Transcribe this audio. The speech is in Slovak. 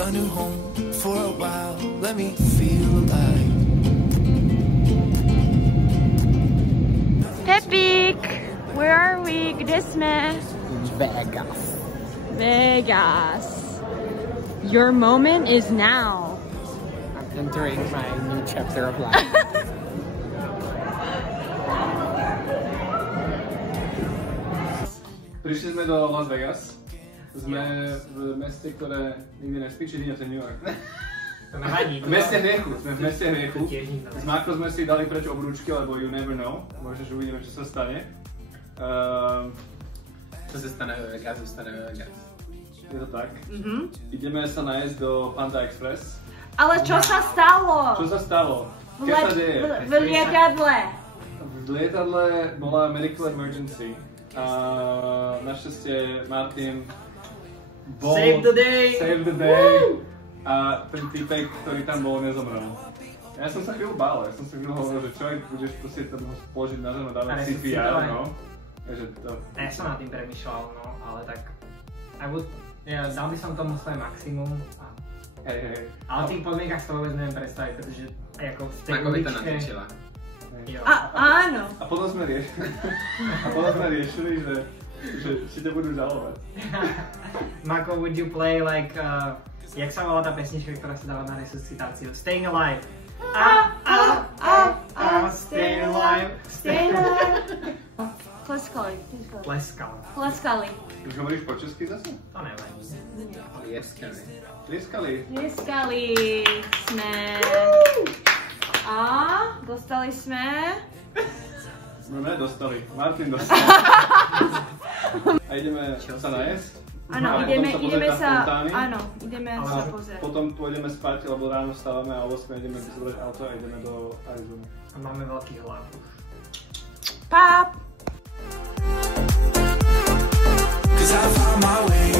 a new home for a while. Let me feel alive. Pepík, where are we? Kde sme? Vegas. Vegas. Your moment is now. I'm entering my new chapter of life. Prišli sme do Las Vegas. Sme v meste, ktoré nikdy nespí, či nie, to je New York. To nevadí. V meste hriechu, sme v meste hriechu. Tiež nikto S Marko sme si dali preč obrúčky, lebo you never know. Možno, že uvidíme, čo sa stane. Čo sa stane ve Vegas, zostane ve Vegas. Je to tak. Ideme sa najesť do Panda Express. Ale čo sa stalo? Čo sa stalo? Keď sa deje? V lietadle. V lietadle bola medical emergency. A našťastie Martin bol... Save the day! Save the day! A ten typek, ktorý tam bol, nezomrel. Ja som sa chvíľu bál, hovoril, že človek budeš proste tam položiť na zem a dávať CPR, no. Takže to... Ja som nad tým premýšľal, no, ale tak... dal by som tomu svoje maximum. Hej. Ale v tých podmienkach sa vôbec neviem predstaviť, pretože ako v tej Ako by to uličke... natočila. Áno. A potom sme riešili, že či to budú žalovať. Mako, would you play like... jak sa volá tá pesnička, ktorá sa dáva na resuscitáciu? Staying Alive. Staying Alive. Staying alive. Tleskali. Už hovoríš po česky zase? To nevadí. Tlieskali. Sme. A dostali sme. No ne, dostali. Martin dostal. A ideme sa najesť? Áno, ideme sa pozrieť. Potom pôjdeme spať, lebo ráno vstávame a o 8 ideme zobrať auto a ideme do Arizony. A máme veľký hlad. Pap! Cause I found my way